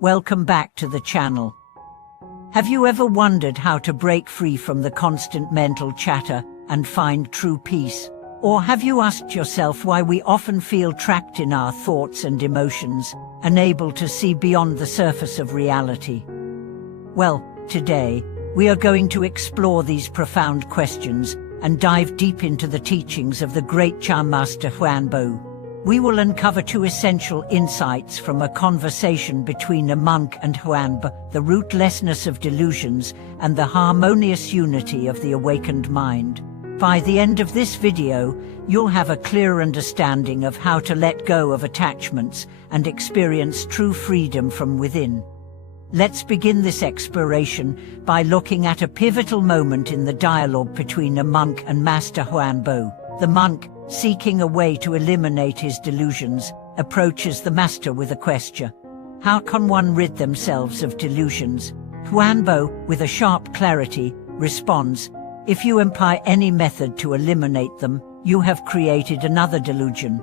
Welcome back to the channel. Have you ever wondered how to break free from the constant mental chatter and find true peace? Or have you asked yourself why we often feel trapped in our thoughts and emotions, unable to see beyond the surface of reality? Well, today, we are going to explore these profound questions and dive deep into the teachings of the great Chan Master Huanbo. We will uncover two essential insights from a conversation between a monk and Huanbo: the rootlessness of delusions and the harmonious unity of the awakened mind. By the end of this video, you'll have a clear understanding of how to let go of attachments and experience true freedom from within. Let's begin this exploration by looking at a pivotal moment in the dialogue between a monk and Master Huanbo. The monk, seeking a way to eliminate his delusions, approaches the master with a question. How can one rid themselves of delusions? Huanbo, with a sharp clarity, responds, if you employ any method to eliminate them, you have created another delusion.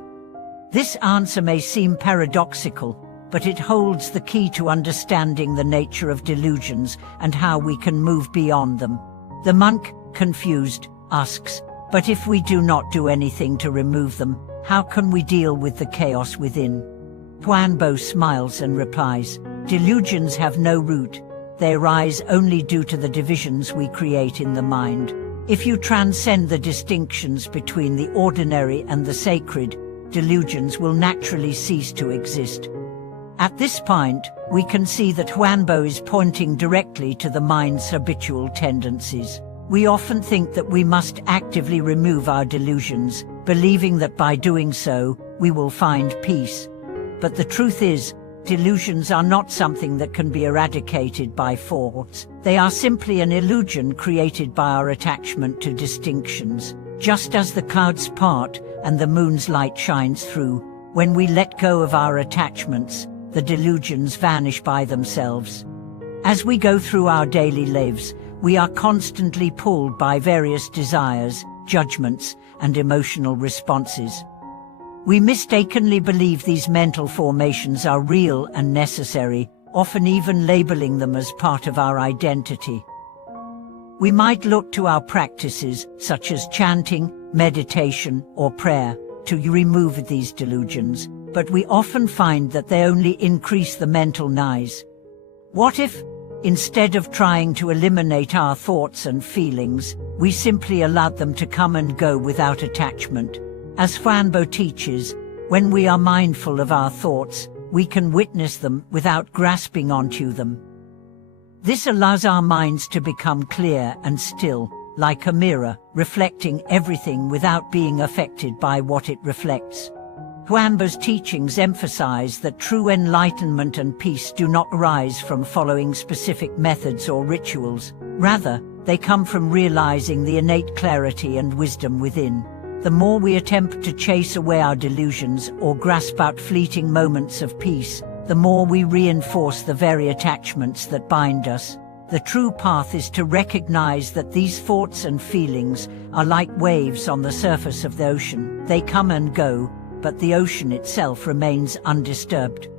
This answer may seem paradoxical, but it holds the key to understanding the nature of delusions and how we can move beyond them. The monk, confused, asks, but if we do not do anything to remove them, how can we deal with the chaos within? Huanbo smiles and replies, delusions have no root. They arise only due to the divisions we create in the mind. If you transcend the distinctions between the ordinary and the sacred, delusions will naturally cease to exist. At this point, we can see that Huanbo is pointing directly to the mind's habitual tendencies. We often think that we must actively remove our delusions, believing that by doing so, we will find peace. But the truth is, delusions are not something that can be eradicated by force. They are simply an illusion created by our attachment to distinctions. Just as the clouds part and the moon's light shines through, when we let go of our attachments, the delusions vanish by themselves. As we go through our daily lives, we are constantly pulled by various desires, judgments, and emotional responses. We mistakenly believe these mental formations are real and necessary, often even labeling them as part of our identity. We might look to our practices, such as chanting, meditation, or prayer, to remove these delusions, but we often find that they only increase the mental noise. What if, instead of trying to eliminate our thoughts and feelings, we simply allowed them to come and go without attachment? As Huanbo teaches, when we are mindful of our thoughts, we can witness them without grasping onto them. This allows our minds to become clear and still, like a mirror, reflecting everything without being affected by what it reflects. Huanbo's teachings emphasize that true enlightenment and peace do not arise from following specific methods or rituals. Rather, they come from realizing the innate clarity and wisdom within. The more we attempt to chase away our delusions or grasp out fleeting moments of peace, the more we reinforce the very attachments that bind us. The true path is to recognize that these thoughts and feelings are like waves on the surface of the ocean. They come and go, but the ocean itself remains undisturbed.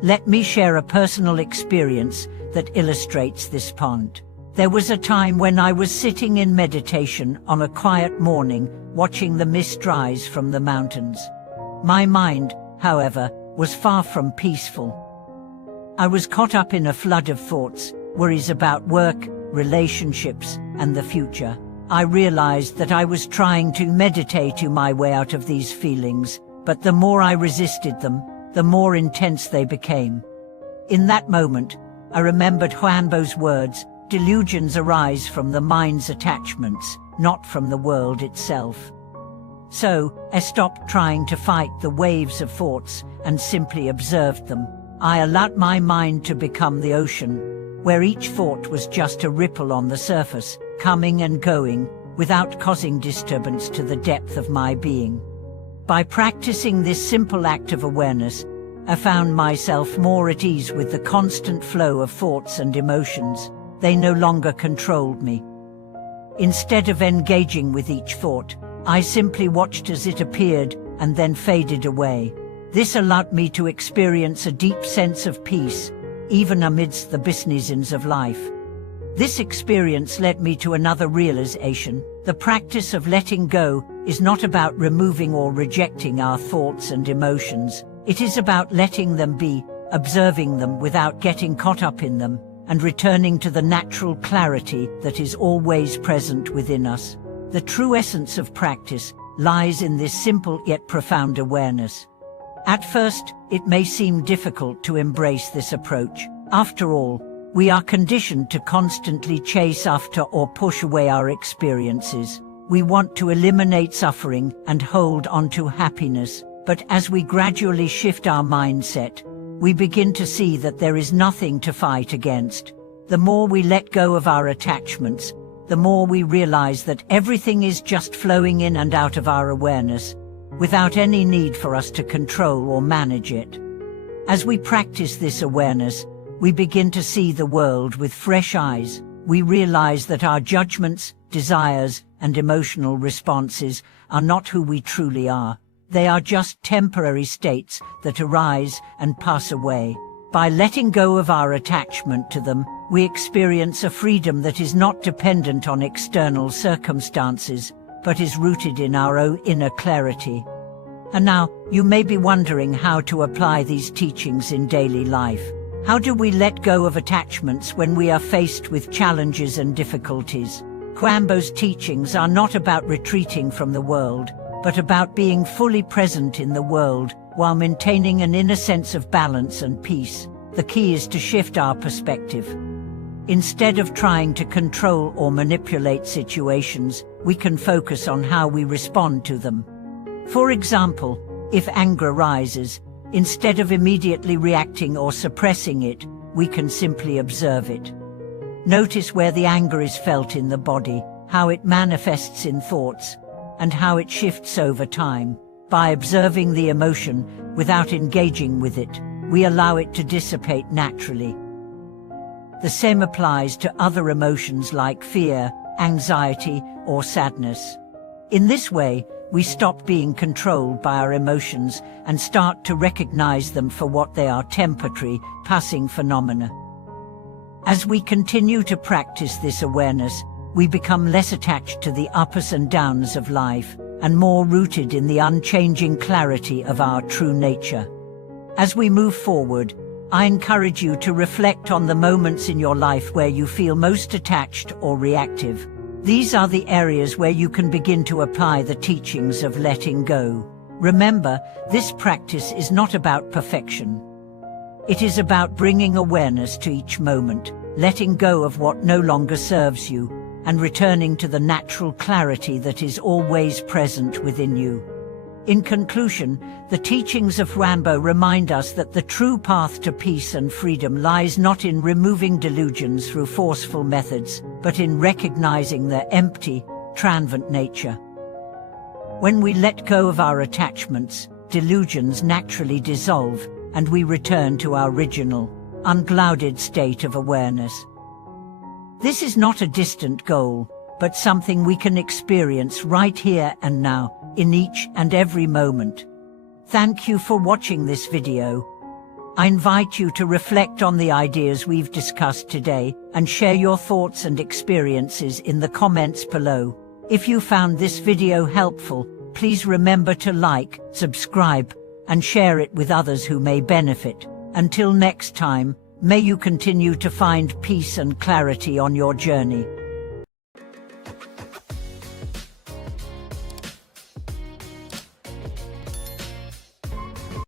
Let me share a personal experience that illustrates this point. There was a time when I was sitting in meditation on a quiet morning, watching the mist rise from the mountains. My mind, however, was far from peaceful. I was caught up in a flood of thoughts, worries about work, relationships, and the future. I realized that I was trying to meditate my way out of these feelings, but the more I resisted them, the more intense they became. In that moment, I remembered Huanbo's words, delusions arise from the mind's attachments, not from the world itself. So, I stopped trying to fight the waves of thoughts and simply observed them. I allowed my mind to become the ocean, where each thought was just a ripple on the surface, coming and going, without causing disturbance to the depth of my being. By practicing this simple act of awareness, I found myself more at ease with the constant flow of thoughts and emotions. They no longer controlled me. Instead of engaging with each thought, I simply watched as it appeared and then faded away. This allowed me to experience a deep sense of peace, even amidst the business of life. This experience led me to another realization. The practice of letting go is not about removing or rejecting our thoughts and emotions. It is about letting them be, observing them without getting caught up in them, and returning to the natural clarity that is always present within us. The true essence of practice lies in this simple yet profound awareness. At first, it may seem difficult to embrace this approach. After all, we are conditioned to constantly chase after or push away our experiences. We want to eliminate suffering and hold on to happiness, but as we gradually shift our mindset, we begin to see that there is nothing to fight against. The more we let go of our attachments, the more we realize that everything is just flowing in and out of our awareness, without any need for us to control or manage it. As we practice this awareness, we begin to see the world with fresh eyes. We realize that our judgments, desires, and emotional responses are not who we truly are. They are just temporary states that arise and pass away. By letting go of our attachment to them, we experience a freedom that is not dependent on external circumstances, but is rooted in our own inner clarity. And now, you may be wondering how to apply these teachings in daily life. How do we let go of attachments when we are faced with challenges and difficulties? Huambo's teachings are not about retreating from the world, but about being fully present in the world while maintaining an inner sense of balance and peace. The key is to shift our perspective. Instead of trying to control or manipulate situations, we can focus on how we respond to them. For example, if anger rises, instead of immediately reacting or suppressing it, we can simply observe it. Notice where the anger is felt in the body, how it manifests in thoughts, and how it shifts over time. By observing the emotion without engaging with it, we allow it to dissipate naturally. The same applies to other emotions like fear, anxiety, or sadness. In this way, we stop being controlled by our emotions and start to recognize them for what they are: temporary, passing phenomena. As we continue to practice this awareness, we become less attached to the ups and downs of life and more rooted in the unchanging clarity of our true nature. As we move forward, I encourage you to reflect on the moments in your life where you feel most attached or reactive. These are the areas where you can begin to apply the teachings of letting go. Remember, this practice is not about perfection. It is about bringing awareness to each moment, letting go of what no longer serves you, and returning to the natural clarity that is always present within you. In conclusion, the teachings of Huambo remind us that the true path to peace and freedom lies not in removing delusions through forceful methods, but in recognizing their empty, transient nature. When we let go of our attachments, delusions naturally dissolve, and we return to our original, unclouded state of awareness. This is not a distant goal, but something we can experience right here and now, in each and every moment. Thank you for watching this video. I invite you to reflect on the ideas we've discussed today and share your thoughts and experiences in the comments below. If you found this video helpful, please remember to like, subscribe, and share it with others who may benefit. Until next time, may you continue to find peace and clarity on your journey.